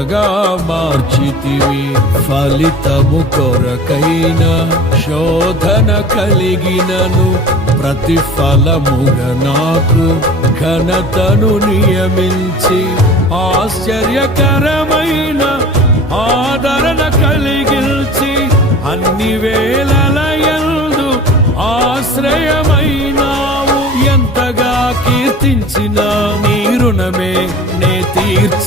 తోటగా మార్చితివి. ఫలితము కొరకైన శోధన కలిగినను. ప్రతిఫలముగా నాకు ఘనతను నియమించి ఆశ్చర్యకరమైన ఆదరణ కలిగిల్చి అన్ని వేళలయందు ఆశ్రయమైనావు. ఎంతగా కీర్తించినాము